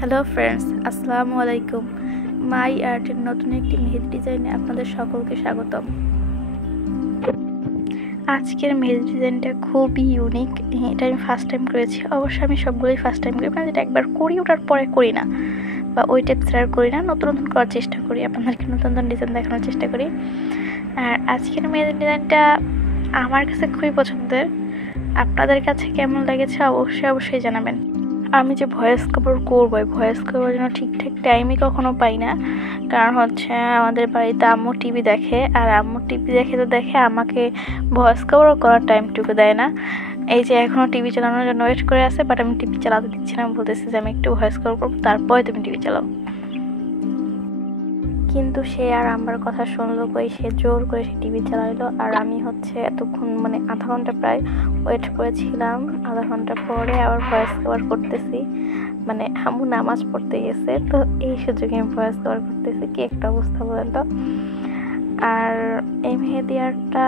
Hello friends, আসসালামু আলাইকুম। মাই আর্টের নতুন একটি মেহেদি ডিজাইনে আপনাদের সকলকে স্বাগতম। আজকের মেহেদি ডিজাইনটা খুবই ইউনিক। এটা আমি ফার্স্ট টাইম করেছি। অবশ্য আমি সবগুলোই ফার্স্ট টাইম করি, মানে যেটা একবার করি ওটার পরে করি না, বা ওই টাইপস আর করি না। নতুন নতুন করার চেষ্টা করি, আপনাদেরকে নতুন নতুন ডিজাইন দেখানোর চেষ্টা করি। আর আজকের মেহেদি ডিজাইনটা আমার কাছে খুবই পছন্দের। আপনাদের কাছে কেমন লেগেছে অবশ্যই জানাবেন। আমি যে ভয়েস কভার করবো, ভয়েস কভার জন্য ঠিকঠাক টাইমই কখনো পাই না। কারণ হচ্ছে আমাদের বাড়িতে আম্মু টিভি দেখে, আর আম্মু টিভি দেখে আমাকে ভয়েস কভারও করার টাইমটুকু দেয় না। এই যে এখনও টিভি চালানোর জন্য ওয়েট করে আছে, বাট আমি টিভি চালাতে দিচ্ছি না, বলতেছি যে আমি একটু ভয়েস কভার করবো, তারপরে তুমি টিভি চালাও। কিন্তু সে আর আমার কথা শুনলো কই, সে জোর করে সে টিভি চালাইলো। আর আমি হচ্ছে এতক্ষণ মানে আধা ঘন্টা প্রায় ওয়েট করেছিলাম। আধা ঘন্টা পরে আবার ভয়েস কভার করতেছি, মানে আম্মু নামাজ পড়তে গেছে, তো এই সুযোগে আমি ভয়েস কভার করতেছি। কি একটা অবস্থা বলেন তো। আর এই মেহেদি আর্টটা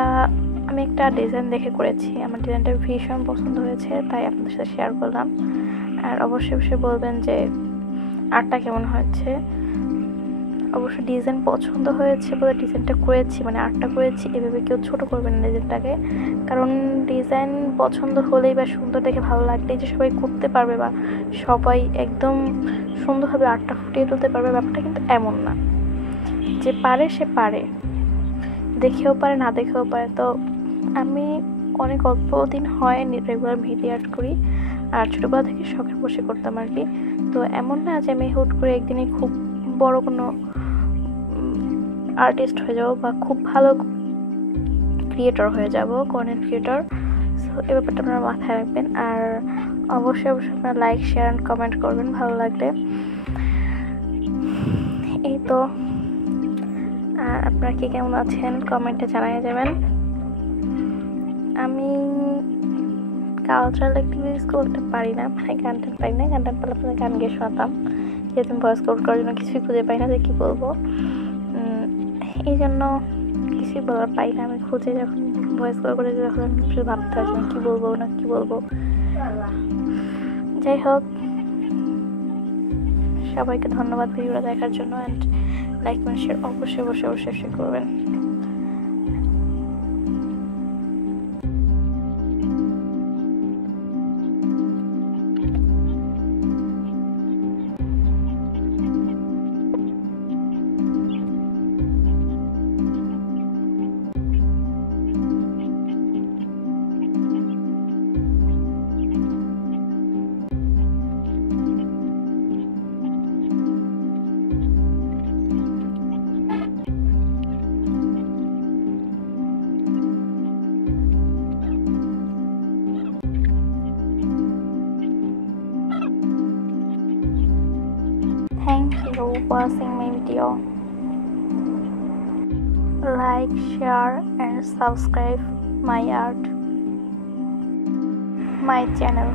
আমি একটা ডিজাইন দেখে করেছি, আমার ডিজাইনটা ভীষণ পছন্দ হয়েছে, তাই আপনাদের সাথে শেয়ার করলাম। আর অবশ্যই বলবেন যে আর্টটা কেমন হয়েছে। অবশ্য ডিজাইন পছন্দ হয়েছে বলে ডিজাইনটা করেছি, মানে আর্টটা করেছি। এভাবে কেউ ছোট করবেন না ডিজাইনটাকে, কারণ ডিজাইন পছন্দ হলেই বা সুন্দর দেখে ভালো লাগলেই যে সবাই করতে পারবে বা সবাই একদম সুন্দরভাবে আর্টটা ফুটিয়ে তুলতে পারবে, ব্যাপারটা কিন্তু এমন না। যে পারে সে পারে, দেখেও পারে না দেখেও পারে। তো আমি অনেক অল্প দিন হয় রেগুলার মেহেদি আর্ট করি, আর ছোটোবেলা থেকে শখের বসে করতাম আর কি। তো এমন না যে আমি হুট করে একদিনে খুব বড় কোনো আর্টিস্ট হয়ে যাব বা খুব ভালো ক্রিয়েটর হয়ে যাব, কন্টেন্ট ক্রিয়েটর। সো এই ব্যাপারটা আপনারা মাথায় রাখবেন। আর অবশ্যই আপনারা লাইক, শেয়ার অ্যান্ড কমেন্ট করবেন ভালো লাগলে। এই তো। আর আপনারা কে কেমন আছেন কমেন্টে জানিয়ে যাবেন। আমি কালচারাল অ্যাক্টিভিটিস করতে পারি না, মানে গান টান পারি না। গান টান পারলে আপনাদের গান গিয়ে শোনাতাম, যেহেতু আমি ভয়েস কভার করার জন্য কিছুই খুঁজে পাই না যে কী বলবো। এই জন্য কিছুই বলার পাই না। আমি খুঁজে যখন ভয়েস কল করে যখন আমি শুধু ভাবতে আসি কী বলবো। যাই হোক, সবাইকে ধন্যবাদ ভিডিওটা দেখার জন্য। অ্যান্ড লাইক কমেন্ট শেয়ার অবশ্যই করবেন। Thank you for watching my video. Like, share and subscribe my channel.